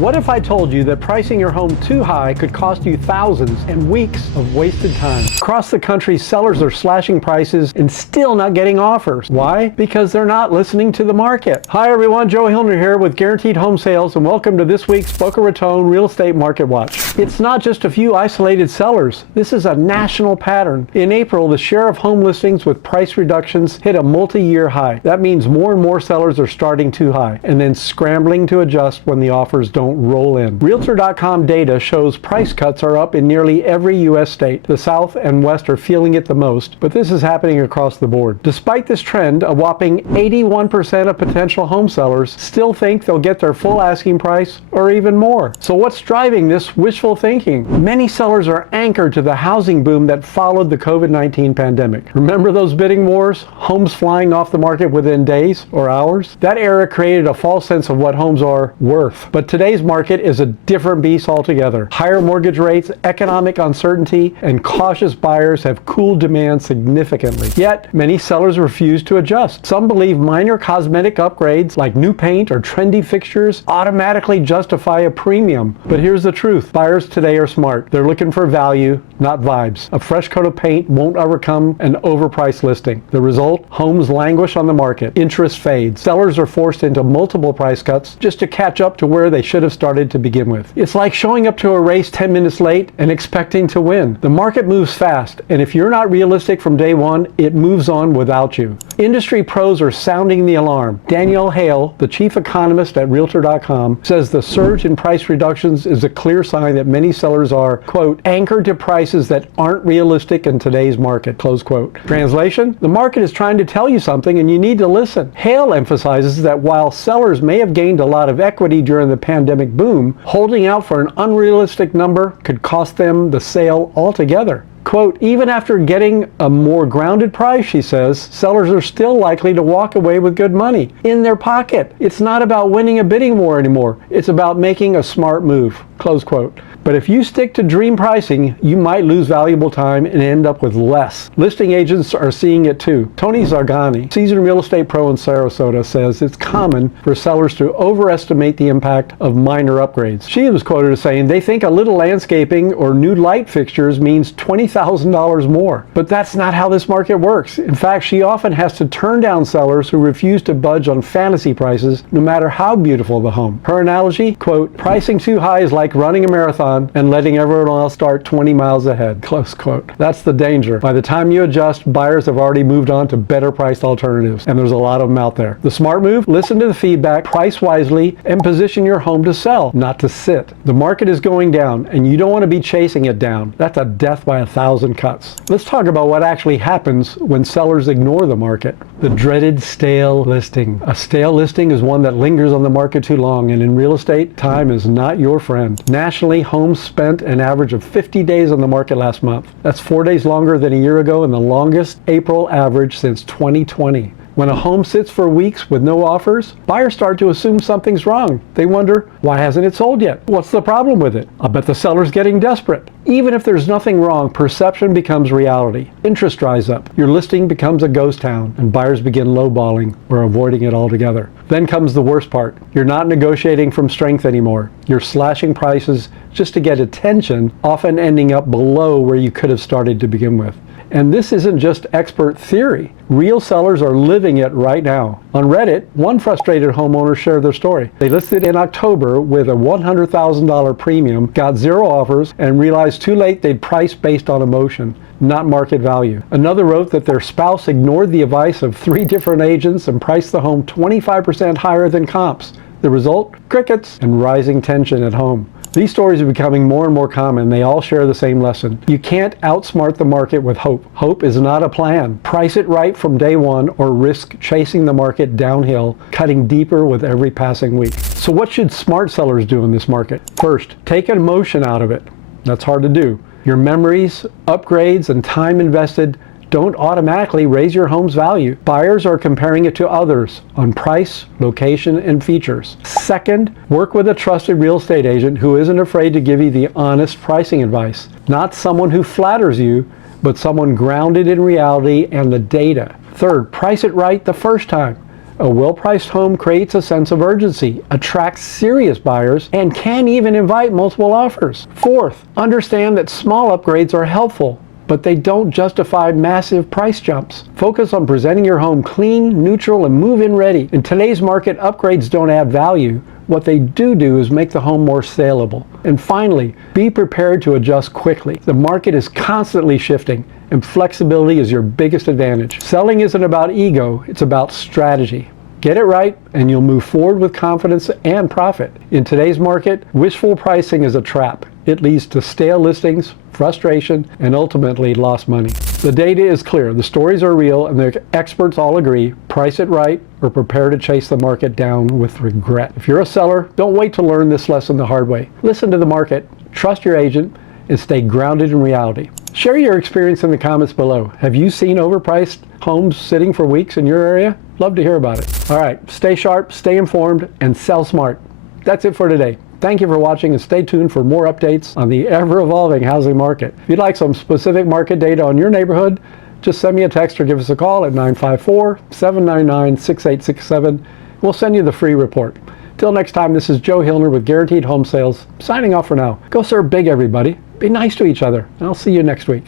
What if I told you that pricing your home too high could cost you thousands and weeks of wasted time? Across the country, sellers are slashing prices and still not getting offers. Why? Because they're not listening to the market. Hi everyone, Joe Hillner here with Guaranteed Home Sales, and welcome to this week's Boca Raton Real Estate Market Watch. It's not just a few isolated sellers. This is a national pattern. In April, the share of home listings with price reductions hit a multi-year high. That means more and more sellers are starting too high and then scrambling to adjust when the offers don't roll in. Realtor.com data shows price cuts are up in nearly every U.S. state. The South and West are feeling it the most, but this is happening across the board. Despite this trend, a whopping 81% of potential home sellers still think they'll get their full asking price or even more. So what's driving this wishful thinking? Many sellers are anchored to the housing boom that followed the COVID-19 pandemic. Remember those bidding wars? Homes flying off the market within days or hours? That era created a false sense of what homes are worth. But today's market is a different beast altogether. Higher mortgage rates, economic uncertainty, and cautious buyers have cooled demand significantly. Yet, many sellers refuse to adjust. Some believe minor cosmetic upgrades like new paint or trendy fixtures automatically justify a premium. But here's the truth. Buyers today are smart. They're looking for value, not vibes. A fresh coat of paint won't overcome an overpriced listing. The result? Homes languish on the market. Interest fades. Sellers are forced into multiple price cuts just to catch up to where they should have started to begin with. It's like showing up to a race 10 minutes late and expecting to win. The market moves fast, and if you're not realistic from day one, it moves on without you. Industry pros are sounding the alarm. Danielle Hale, the chief economist at Realtor.com, says the surge in price reductions is a clear sign that many sellers are, quote, anchored to prices that aren't realistic in today's market, close quote. Translation? The market is trying to tell you something and you need to listen. Hale emphasizes that while sellers may have gained a lot of equity during the pandemic boom, holding out for an unrealistic number could cost them the sale altogether. Quote, even after getting a more grounded price, she says, sellers are still likely to walk away with good money in their pocket. It's not about winning a bidding war anymore. It's about making a smart move, close quote. But if you stick to dream pricing, you might lose valuable time and end up with less. Listing agents are seeing it too. Tony Zargani, seasoned real estate pro in Sarasota, says it's common for sellers to overestimate the impact of minor upgrades. She was quoted as saying they think a little landscaping or new light fixtures means $20,000 more. But that's not how this market works. In fact, she often has to turn down sellers who refuse to budge on fantasy prices no matter how beautiful the home. Her analogy, quote, pricing too high is like running a marathon and letting everyone else start 20 miles ahead, close quote. That's the danger. By the time you adjust, buyers have already moved on to better priced alternatives, and there's a lot of them out there. The smart move? Listen to the feedback, price wisely, and position your home to sell, not to sit. The market is going down, and you don't want to be chasing it down. That's a death by 1,000 cuts. Let's talk about what actually happens when sellers ignore the market. The dreaded stale listing. A stale listing is one that lingers on the market too long, and in real estate, time is not your friend. Nationally, homes spent an average of 50 days on the market last month. That's 4 days longer than a year ago and the longest April average since 2020. When a home sits for weeks with no offers, buyers start to assume something's wrong. They wonder, why hasn't it sold yet? What's the problem with it? I bet the seller's getting desperate. Even if there's nothing wrong, perception becomes reality. Interest dries up. Your listing becomes a ghost town, and buyers begin lowballing or avoiding it altogether. Then comes the worst part. You're not negotiating from strength anymore. You're slashing prices just to get attention, often ending up below where you could have started to begin with. And this isn't just expert theory. Real sellers are living it right now. On Reddit, one frustrated homeowner shared their story. They listed in October with a $100,000 premium, got 0 offers, and realized too late they'd priced based on emotion, not market value. Another wrote that their spouse ignored the advice of 3 different agents and priced the home 25% higher than comps. The result? Crickets and rising tension at home. These stories are becoming more and more common. They all share the same lesson. You can't outsmart the market with hope. Hope is not a plan. Price it right from day one or risk chasing the market downhill, cutting deeper with every passing week. So what should smart sellers do in this market? First, take emotion out of it. That's hard to do. Your memories, upgrades, and time invested don't automatically raise your home's value. Buyers are comparing it to others on price, location, and features. Second, work with a trusted real estate agent who isn't afraid to give you the honest pricing advice. Not someone who flatters you, but someone grounded in reality and the data. Third, price it right the first time. A well-priced home creates a sense of urgency, attracts serious buyers, and can even invite multiple offers. Fourth, understand that small upgrades are helpful, but they don't justify massive price jumps. Focus on presenting your home clean, neutral, and move-in ready. In today's market, upgrades don't add value. What they do is make the home more saleable. And finally, be prepared to adjust quickly. The market is constantly shifting, and flexibility is your biggest advantage. Selling isn't about ego, it's about strategy. Get it right, and you'll move forward with confidence and profit. In today's market, wishful pricing is a trap. It leads to stale listings, frustration, and ultimately lost money. The data is clear, the stories are real, and the experts all agree. Price it right or prepare to chase the market down with regret. If you're a seller, don't wait to learn this lesson the hard way. Listen to the market, trust your agent, and stay grounded in reality. Share your experience in the comments below. Have you seen overpriced homes sitting for weeks in your area? Love to hear about it. All right, stay sharp, stay informed, and sell smart. That's it for today. Thank you for watching, and stay tuned for more updates on the ever-evolving housing market. If you'd like some specific market data on your neighborhood, just send me a text or give us a call at 954-799-6867. We'll send you the free report. Till next time, this is Joe Hillner with Guaranteed Home Sales, signing off for now. Go serve big, everybody. Be nice to each other, and I'll see you next week.